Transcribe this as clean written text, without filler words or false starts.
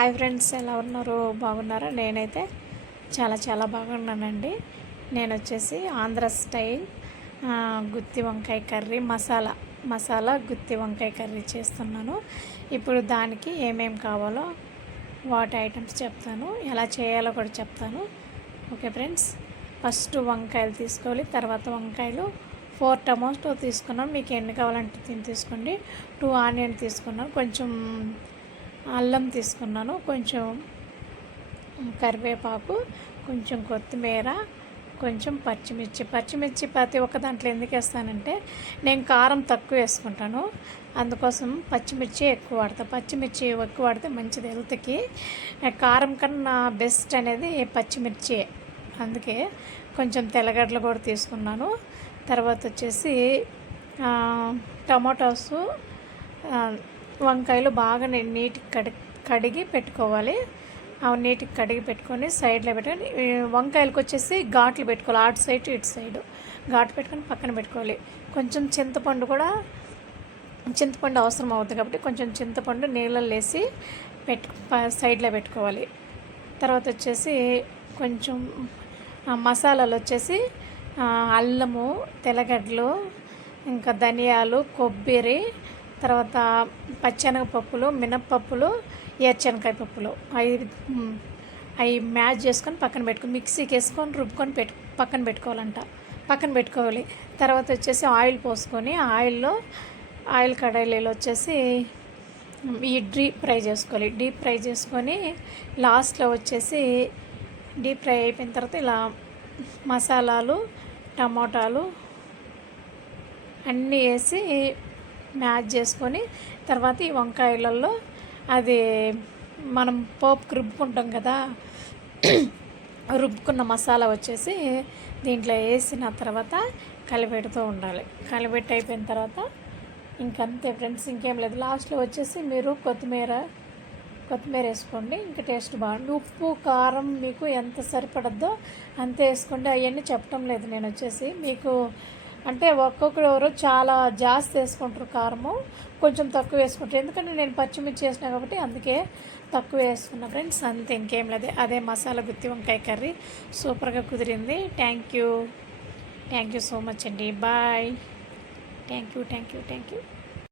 Hi friends, ఎలా ఉన్నారు? బాగున్నారా? నేనైతే చాలా బాగున్నానండి. నేను వచ్చేసి ఆంధ్ర స్టైల్ గుత్తి వంకాయ కర్రీ మసాలా గుత్తి వంకాయ కర్రీ చేస్తున్నాను. ఇప్పుడు దానికి ఏమేమి కావాలో వాటి ఐటమ్స్ చెప్తాను, ఎలా చేయాలో కూడా చెప్తాను. ఓకే ఫ్రెండ్స్, ఫస్ట్ వంకాయలు తీసుకోవాలి. తర్వాత వంకాయలు 4 టమాటో తీసుకున్నాను. మీకు ఎన్ని కావాలంటే తీసుకోండి. 2 ఆనియన్ తీసుకున్నాను. కొంచెం అల్లం తీసుకున్నాను, కొంచెం కరివేపాకు, కొంచెం కొత్తిమీర, కొంచెం పచ్చిమిర్చి ప్రతి ఒక్క దాంట్లో ఎందుకు వేస్తానంటే నేను కారం తక్కువ వేసుకుంటాను, అందుకోసం పచ్చిమిర్చి ఎక్కువ వాడితే మంచిది హెల్త్కి. కారం కన్నా బెస్ట్ అనేది పచ్చిమిర్చి, అందుకే కొంచెం తెల్లగడ్డలు కూడా తీసుకున్నాను. తర్వాత వచ్చేసి టమాటోసు, వంకాయలు బాగా నేను నీట్గా కడిగి పెట్టుకోవాలి. నీట్గా కడిగి పెట్టుకొని సైడ్లో పెట్టుకొని, వంకాయలకు వచ్చేసి ఘాట్లు పెట్టుకోవాలి. అటు సైడ్ ఇటు సైడ్ ఘాటు పెట్టుకొని పక్కన పెట్టుకోవాలి. కొంచెం చింతపండు అవసరం అవుతుంది కాబట్టి కొంచెం చింతపండు నీళ్ళల్లో వేసి సైడ్లో పెట్టుకోవాలి. తర్వాత వచ్చేసి కొంచెం మసాలాలు వచ్చేసి అల్లము, తెల్లగడ్డలు, ఇంకా ధనియాలు, కొబ్బరి, తర్వాత పచ్చెనగపప్పులు, మినప్పప్పులు, ఏరుశనగకాయ పప్పులు అవి మ్యాష్ చేసుకొని పక్కన పెట్టుకొని మిక్సీకి వేసుకొని రుబ్బుకొని పక్కన పెట్టుకోవాలి. తర్వాత వచ్చేసి ఆయిల్ పోసుకొని ఆయిల్ కడాయిలో వచ్చేసి ఈ డీప్ ఫ్రై చేసుకొని లాస్ట్లో వచ్చేసి డీప్ ఫ్రై అయిపోయిన తర్వాత ఇలా మసాలాలు, టమాటాలు అన్నీ వేసి మ్యాష్ చేసుకొని తర్వాత ఈ వంకాయలలో అది మనం పోపుకి రుబ్బుకుంటాం కదా, రుబ్బుకున్న మసాలా వచ్చేసి దీంట్లో వేసిన తర్వాత కలిపెడుతూ ఉండాలి. కలిపెట్టి అయిపోయిన తర్వాత ఇంకంతే ఫ్రెండ్స్, ఇంకేం లేదు. లాస్ట్లో వచ్చేసి మీరు కొత్తిమీర వేసుకోండి, ఇంకా టేస్ట్ బాగుంది. ఉప్పు, కారం మీకు ఎంత సరిపడద్దో అంతే వేసుకోండి. అవన్నీ చెప్పడం లేదు నేను వచ్చేసి మీకు, అంటే ఒక్కొక్కరు చాలా జాస్తి వేసుకుంటారు కారము, కొంచెం తక్కువ వేసుకుంటారు. ఎందుకంటే నేను పచ్చిమిర్చి వేసినా కాబట్టి అందుకే తక్కువ వేసుకున్నా ఫ్రెండ్స్, అంతే, ఇంకేం లేదు. అదే మసాలా గుత్తి వంకాయ కర్రీ సూపర్గా కుదిరింది. థ్యాంక్ యూ సో మచ్ అండి. బాయ్. Thank you.